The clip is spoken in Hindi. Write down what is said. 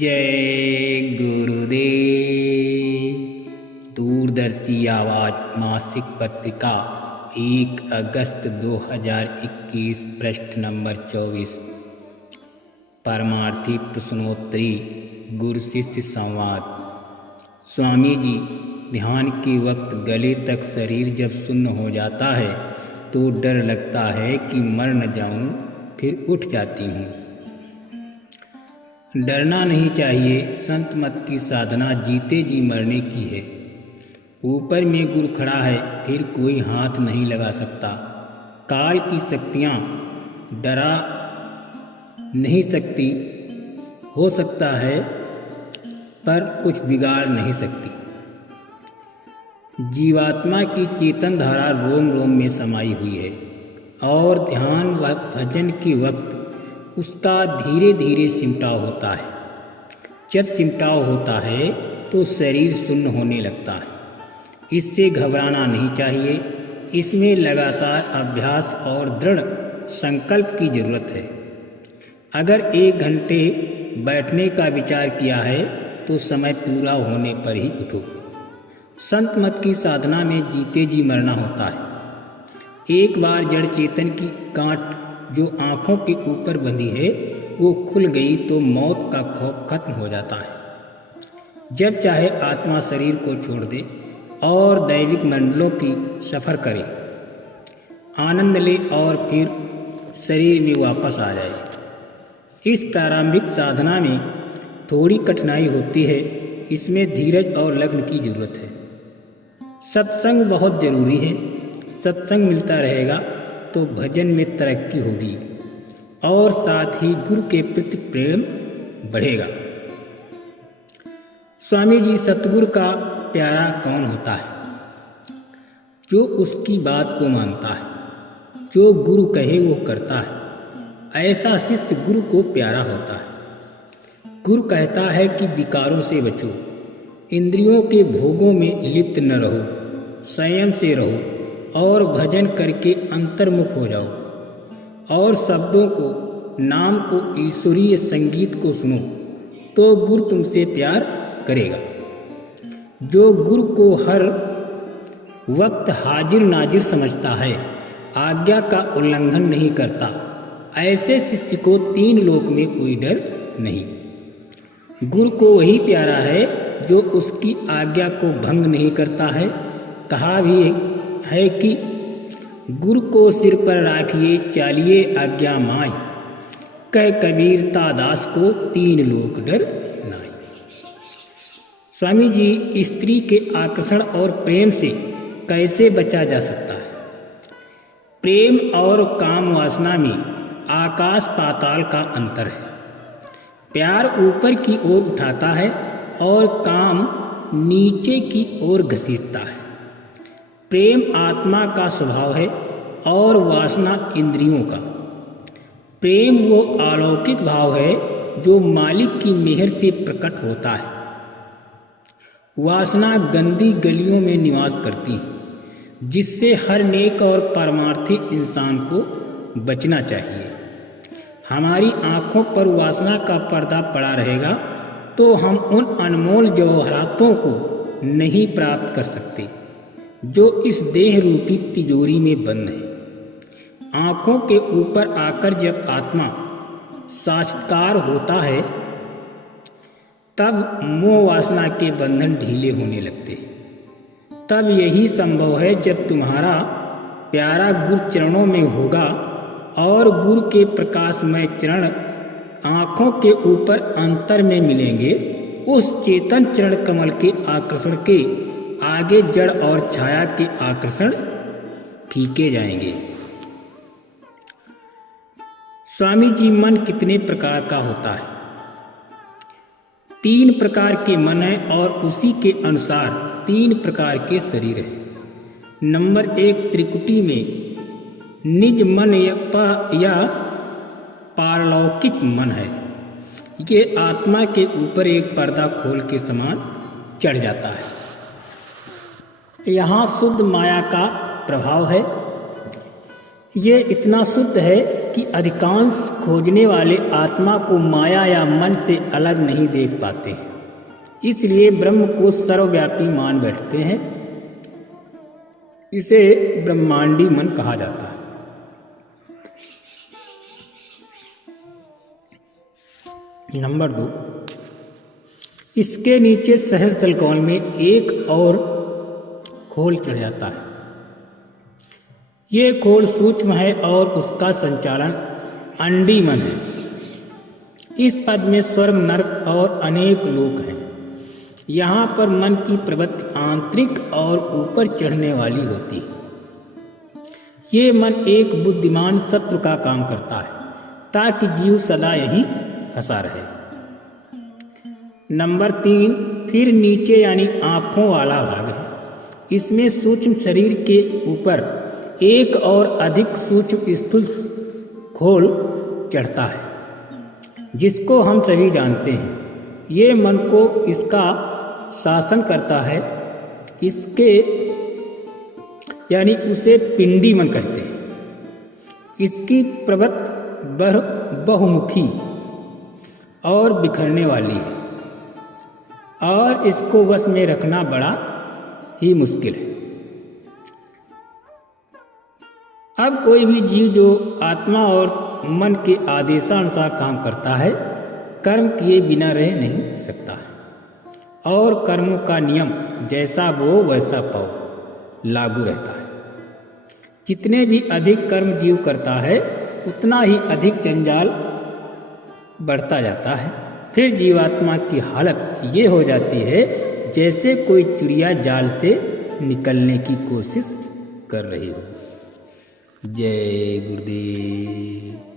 जय गुरुदेव। दूरदर्शी आवाज मासिक पत्रिका 1 अगस्त 2021 पृष्ठ नंबर 24। परमार्थी प्रश्नोत्तरी गुरु शिष्य संवाद। स्वामी जी, ध्यान के वक्त गले तक शरीर जब सुन्न हो जाता है तो डर लगता है कि मर न जाऊं, फिर उठ जाती हूँ। डरना नहीं चाहिए। संत मत की साधना जीते जी मरने की है। ऊपर में गुरु खड़ा है, फिर कोई हाथ नहीं लगा सकता। काल की शक्तियाँ डरा नहीं सकती, हो सकता है पर कुछ बिगाड़ नहीं सकती। जीवात्मा की चेतन धारा रोम रोम में समाई हुई है और ध्यान व भजन के वक्त उसका धीरे धीरे सिमटाव होता है। जब सिमटाव होता है तो शरीर सुन्न होने लगता है। इससे घबराना नहीं चाहिए। इसमें लगातार अभ्यास और दृढ़ संकल्प की जरूरत है। अगर 1 घंटे बैठने का विचार किया है तो समय पूरा होने पर ही उठो। संत मत की साधना में जीते जी मरना होता है। एक बार जड़ चेतन की गांठ जो आँखों के ऊपर बंधी है वो खुल गई तो मौत का खौफ खत्म हो जाता है। जब चाहे आत्मा शरीर को छोड़ दे और दैविक मंडलों की सफ़र करे, आनंद ले और फिर शरीर में वापस आ जाए। इस प्रारंभिक साधना में थोड़ी कठिनाई होती है। इसमें धीरज और लगन की जरूरत है। सत्संग बहुत जरूरी है। सत्संग मिलता रहेगा तो भजन में तरक्की होगी और साथ ही गुरु के प्रति प्रेम बढ़ेगा। स्वामी जी, सतगुरु का प्यारा कौन होता है? जो उसकी बात को मानता है, जो गुरु कहे वो करता है। ऐसा शिष्य गुरु को प्यारा होता है। गुरु कहता है कि विकारों से बचो, इंद्रियों के भोगों में लिप्त न रहो, संयम से रहो और भजन करके अंतर्मुख हो जाओ और शब्दों को, नाम को, ईश्वरीय संगीत को सुनो तो गुरु तुमसे प्यार करेगा। जो गुरु को हर वक्त हाजिर नाजिर समझता है, आज्ञा का उल्लंघन नहीं करता, ऐसे शिष्य को 3 लोक में कोई डर नहीं। गुरु को वही प्यारा है जो उसकी आज्ञा को भंग नहीं करता है। कहा भी है कि गुरु को सिर पर राखिए, चालिए आज्ञा माई, कह कबीर दास को 3 लोक डर नाई। स्वामी जी, स्त्री के आकर्षण और प्रेम से कैसे बचा जा सकता है? प्रेम और काम वासना में आकाश पाताल का अंतर है। प्यार ऊपर की ओर उठाता है और काम नीचे की ओर घसीटता है। प्रेम आत्मा का स्वभाव है और वासना इंद्रियों का। प्रेम वो अलौकिक भाव है जो मालिक की मेहर से प्रकट होता है। वासना गंदी गलियों में निवास करती है, जिससे हर नेक और परमार्थी इंसान को बचना चाहिए। हमारी आँखों पर वासना का पर्दा पड़ा रहेगा तो हम उन अनमोल जवाहरातों को नहीं प्राप्त कर सकते जो इस देह रूपी तिजोरी में बंद है। आँखों के ऊपर आकर जब आत्मा साक्षात्कार होता है तब मोह वासना के बंधन ढीले होने लगते हैं। तब यही संभव है जब तुम्हारा प्यारा गुरु चरणों में होगा और गुरु के प्रकाशमय चरण आँखों के ऊपर अंतर में मिलेंगे। उस चेतन चरण कमल के आकर्षण के आगे जड़ और छाया के आकर्षण फीके जाएंगे। स्वामी जी, मन कितने प्रकार का होता है? 3 प्रकार के मन है और उसी के अनुसार 3 प्रकार के शरीर है। नंबर 1, त्रिकुटी में निज मन या पारलौकिक मन है। ये आत्मा के ऊपर एक पर्दा खोल के समान चढ़ जाता है। यहाँ शुद्ध माया का प्रभाव है। ये इतना शुद्ध है कि अधिकांश खोजने वाले आत्मा को माया या मन से अलग नहीं देख पाते, इसलिए ब्रह्म को सर्वव्यापी मान बैठते हैं। इसे ब्रह्मांडी मन कहा जाता है। नंबर 2, इसके नीचे सहज तलकोण में एक और खोल चढ़ जाता है। ये खोल सूक्ष्म है और उसका संचालन अंडी मन है। इस पद में स्वर्ग, नरक और अनेक लोक हैं। यहाँ पर मन की प्रवृत्ति आंतरिक और ऊपर चढ़ने वाली होती है। ये मन एक बुद्धिमान शत्रु का काम करता है ताकि जीव सदा यहीं फंसा रहे। नंबर 3, फिर नीचे यानी आँखों वाला भाग है। इसमें सूक्ष्म शरीर के ऊपर एक और अधिक सूक्ष्म स्थूल खोल चढ़ता है, जिसको हम सभी जानते हैं। ये मन को इसका शासन करता है। इसके यानी उसे पिंडी मन कहते हैं। इसकी प्रवृत्ति बहुमुखी और बिखरने वाली है और इसको वश में रखना बड़ा ही मुश्किल है। अब कोई भी जीव जो आत्मा और मन के आदेशानुसार काम करता है, कर्म किए बिना रह नहीं सकता और कर्मों का नियम जैसा वो वैसा पाओ लागू रहता है। जितने भी अधिक कर्म जीव करता है, उतना ही अधिक जंजाल बढ़ता जाता है। फिर जीवात्मा की हालत ये हो जाती है जैसे कोई चिड़िया जाल से निकलने की कोशिश कर रही हो। जय गुरुदेव।